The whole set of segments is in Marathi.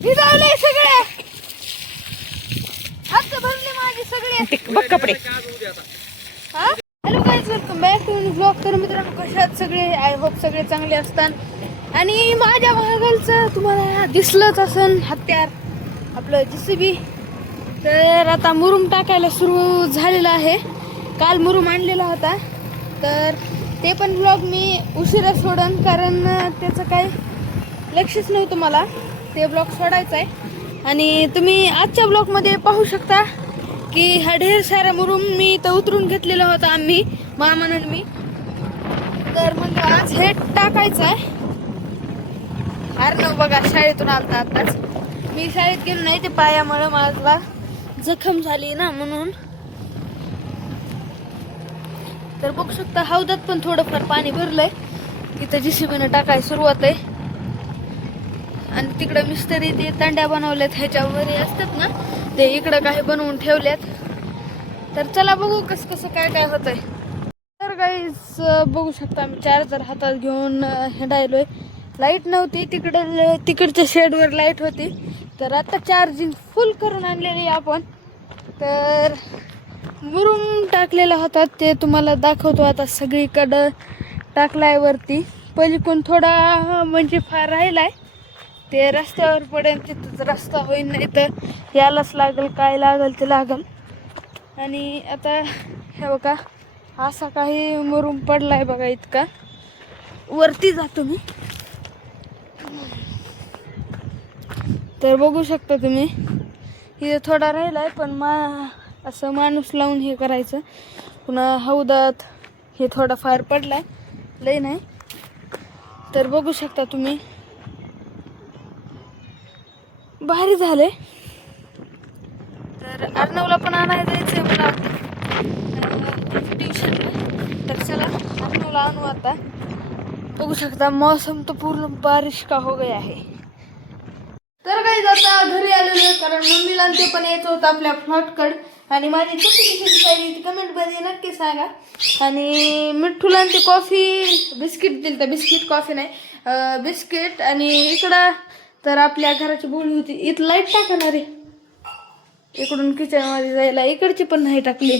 भिजवले सगळे हात भरले माझे सगळे बघ कपडे. Hello guys, welcome back to blog. तर मित्रांनो, कसे आहात सगळे? आय होप सगळे चांगले असतात. आणि माझ्या महागालचं तुम्हाला दिसलंच असन हत्यार, आपलं JCB. तर आता मुरुम टाकायला सुरू झालेलं आहे. काल मुरुम आणलेला होता, तर ते पण ब्लॉग मी उशिरा सोडन, कारण त्याचं काही लक्षच नव्हतं मला. ते ब्लॉग सोडायचं आहे. आणि तुम्ही आजच्या ब्लॉगमध्ये पाहू शकता की हा ढेर सारा मुरुम मी इथं उतरून घेतलेला होता, आम्ही मामान आणि मी. तर म्हणजे आज हे टाकायचं आहे. अर्णव बघा शाळेतून आलता आताच. मी शाळेत गेलो नाही, ते पायामुळे मला जखम झाली ना, म्हणून. तर बघू शकता हौदात पण थोडंफार पाणी भरलंय. इथं JCB टाकायला सुरुवात आहे. आणि तिकडं मिस्त्री ते तांड्या बनवल्यात, ह्याच्यावर असतात ना, ते इकडं काही बनवून ठेवल्यात. तर चला बघू कसं काय काय होतंय. तर गाईस बघू शकता, आम्ही चार्जर हातात घेऊन हिंडायलोय. लाईट नव्हती तिकडच्या शेडवर लाईट होती, तर आता चार्जिंग फुल करून आणलेली आपण. तर मुरुम टाकलेला होता, ते तुम्हाला दाखवतो आता. सगळीकडं टाकलाय वरती. पलीकडून थोडा म्हणजे फार राहिलाय, ते रस्त्यावर पडेल, तिथंच रस्ता होईल, नाही तर यालाच लागल, काय लागल ते लागल. आणि आता हे बघा, असा काही मुरुम पडलाय बघा. इतका वरती जातो मी, तर बघू शकता तुम्ही. इथे थोडा राहिलाय, पण असं माणूस लावून हे करायचं. पुन्हा हौदात हे थोडाफार पडलाय, लय नाही. तर बघू शकता तुम्ही, भारी झाले. तर अर्णवला पण आणायला जायचंय मला ट्युशनला. तर चला अर्णवला आणू आता. बघू शकता मौसम तो पूर्ण बारिश का हो गया है. तर काही आता घरी आलेलो आहे, कारण मम्मीला ते पण यायचं होतं आपल्या फ्लॉटकडे. आणि माझी कशी दिसायली कमेंट मध्ये नक्की सांगा. आणि मिठ्ठूला ते कॉफी बिस्किट दिलं, तर बिस्किट कॉफी नाही, बिस्किट. आणि इकडं तर आपल्या घराची बोळी होती, इथं लाईट टाकणार आहे. इकडून किचन मध्ये जायला इकडची पण नाही टाकली.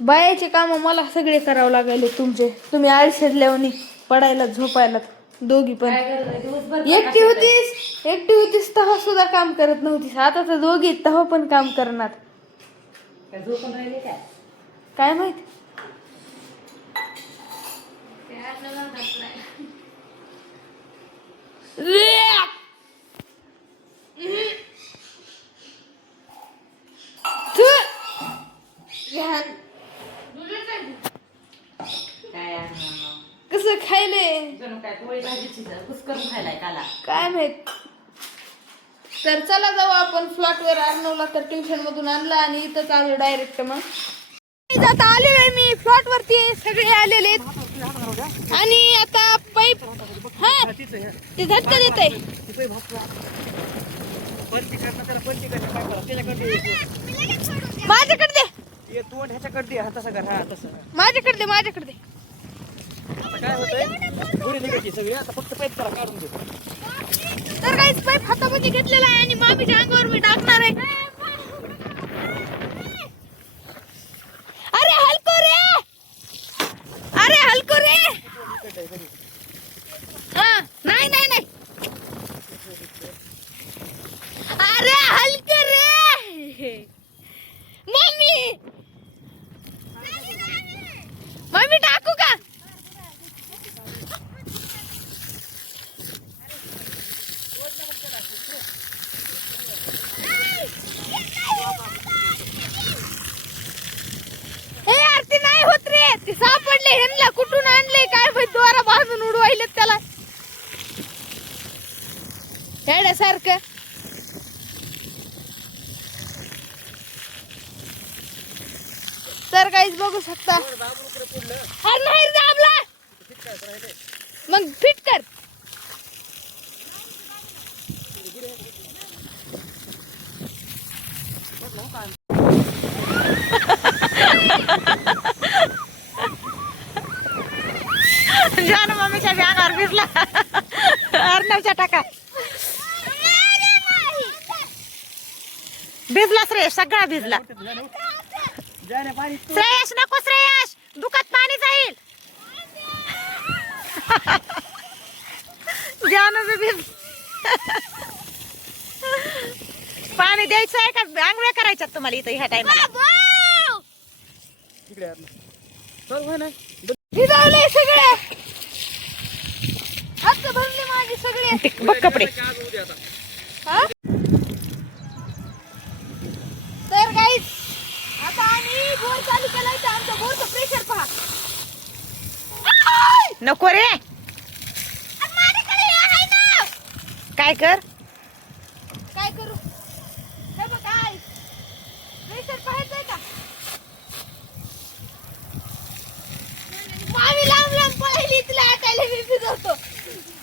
बायाचे काम मला सगळे करावं लागले तुमचे. तुम्ही आळसल्यावानी पडायला झोपायला दोघी पण. एकटी होतीस तेव्हा सुद्धा काम करत नव्हतीस. आता तर दोघी तेव्हा पण काम करणार. काय माहित. कसं खायले काय माहित. तर चला जाऊ आपण फ्लॉटवर. अर्णवला तर ट्युशन मधून आणला आणि इथंच आलो डायरेक्ट. मग आता आलेलो मी फ्लॉट वरती, सगळे आलेले. आणि आता पाईप, हा ते झटका देत आहे. माझ्याकडे दे, माझ्याकडे दे. काय होतंय, पुढे निघायची सगळी. आता फक्त पाईप करा, काढून दे. तर काहीच पाईप हातामध्ये घेतलेला आहे आणि मामीच्या अंगावर मी टाकणार आहे. अरे हलको रे, अरे हलको रे. हा नाही नाही नाही, अरे हलको रे. मम्मी मम्मी टाकू का? आरती नाही होत रे, ते सापडले. ह्यांना कुठून आणले काय माहित, द्वारा बांधून उडवायले त्याला हेड्यासारखं. तर काहीच बघू शकता. हा नाही दाबला, मग फिट कर. जान मम्मीच्या बॅगावर भिजला अर्णवच्या टाका. भिजला श्रेयश, सगळा भिजला. जाने पाणी तू. श्रेयश नको, श्रेयश दुखात पाणी जाईल. जानू बी भिज. पाणी द्यायचं आहे का आंघोळ्या करायच्यात तुम्हाला इथं ह्या टाइमला? इकडे आण. चल होय ना. भिजवले सगळे, हात भरले माझे सगळे. बघ कपडे. आज उद्या आता. हा? तर गाईस आता आम्ही बोर चालू केलाय, तर आमचा बोरचं प्रेशर पहा. नको रे. काय कर, काय करू? हे बघ काय प्रेशर पाहायचंय का? मामी लांब लांब पळायली, तिला आटायला मी भिजवतो.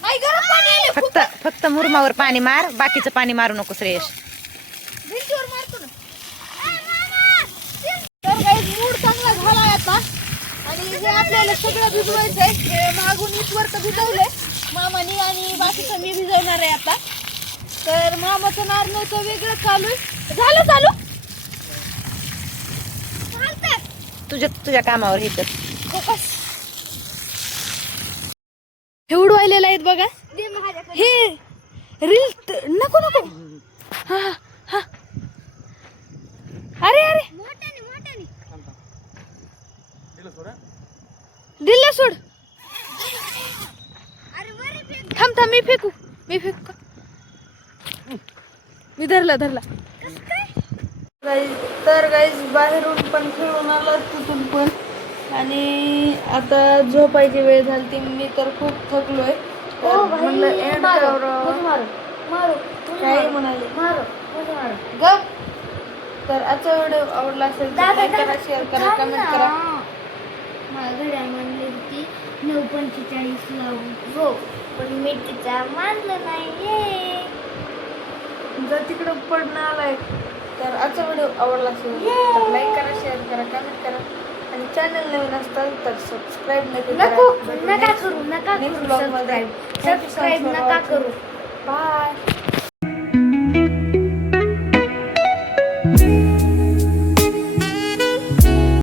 आई गरम पाणी आले खूप. फक्त मुरमावर पाणी मार, बाकीचं पाणी मारू नको श्रेयश. भिंतीवर मारतो ना. तर गाईस मूड चांगला झालाय आता, आणि हे आपल्याला सगळं भिजवायचंय. हे मागून इथवर तर भिजवलंय मामानी, आणि बाकीचं मी भिजवणार आहे आता. तर मामाचं नारळाचं वेगळं चालू आहे. झालं चालू? तुझ्या कामावर हे कर. हे उडवायलेलं आहेत बघा. हे रील नको नको. हा हा. अरे अरे दिलं सोड. थांब थांब, मी फेकू का? मी धरला. तर गाईज बाहेरून पण खेळून आला, तिथून पण, आणि आता झोपायची वेळ झाली. मी तर खूप थकलोय. तर म्हणलं एंड करावं. काय म्हणाले गप. तर आजचा व्हिडिओ आवडला असेल तर लाईक करा, शेअर करा, कमेंट करा. घड्याळ म्हणली होती 9:45 लावून, हो, पण मी तिचा मानलं नाही. जर तिकडं पडणं आलाय तर आजचा व्हिडिओ आवडला असेल तर लाईक करा, शेअर करा, कमेंट करा, आणि चॅनल नवीन असताल तर सबस्क्राईब नका करू सबस्क्राईब नका करू. बाय.